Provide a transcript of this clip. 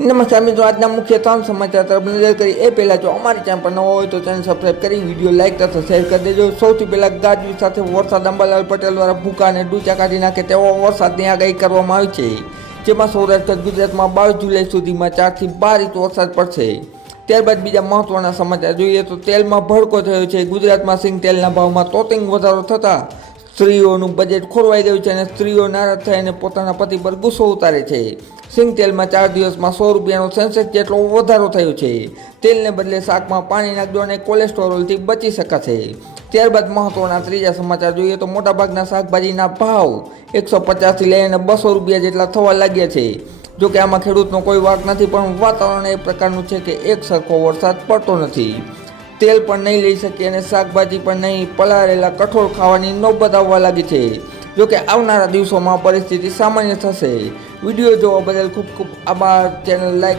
નમસ્કાર મિત્રો, આજના મુખ્ય 3 સમાચાર તરફ નજર કરી એ પહેલાં જો અમારી ચેનલ પર નવો હોય તો ચેનલ સબસ્ક્રાઈબ કરી વિડીયો લાઇક તથા શેર કરી દેજો। સૌથી પહેલાં ગાજવીજ સાથે વરસાદ અંબાલાલ પટેલ દ્વારા ભૂકા અને ડૂચા કાઢી નાખે તેવો વરસાદની આગાહી કરવામાં આવી છે, જેમાં સૌરાષ્ટ્ર ગુજરાતમાં 22 જુલાઈ સુધીમાં 4 થી 12 ઇંચ વરસાદ પડશે। ત્યારબાદ બીજા મહત્વના સમાચાર જોઈએ તો તેલમાં ભડકો થયો છે। ગુજરાતમાં સિંગ તેલના ભાવમાં તોતિંગ વધારો થતાં સ્ત્રીઓનું બજેટ ખોરવાઈ ગયું છે અને સ્ત્રીઓ નારાજ થઈને પોતાના પતિ પર ગુસ્સો ઉતારે છે। સિંગ તેલમાં 4 દિવસમાં 100 રૂપિયાનો સેન્સેક્સ જેટલો વધારો થયો છે। તેલને બદલે શાકમાં પાણી નાખજો અને કોલેસ્ટ્રોલથી બચી શકાશે। ત્યારબાદ મહત્વના ત્રીજા સમાચાર જોઈએ તો મોટાભાગના શાકભાજીના ભાવ 150થી લઈને 200 રૂપિયા જેટલા થવા લાગ્યા છે। જોકે આમાં ખેડૂતનો કોઈ વાંક નથી, પણ વાતાવરણ એ પ્રકારનું છે કે એક સરખો વરસાદ પડતો નથી। તેલ પણ નહીં લઈ શકીએ અને શાકભાજી પણ નહીં, પલાળેલા કઠોળ ખાવાની નોબત આવવા લાગી છે। જોકે આવનારા દિવસોમાં પરિસ્થિતિ સામાન્ય થશે। વિડીયો જોવા બદલ ખૂબ ખૂબ આભાર। Channel like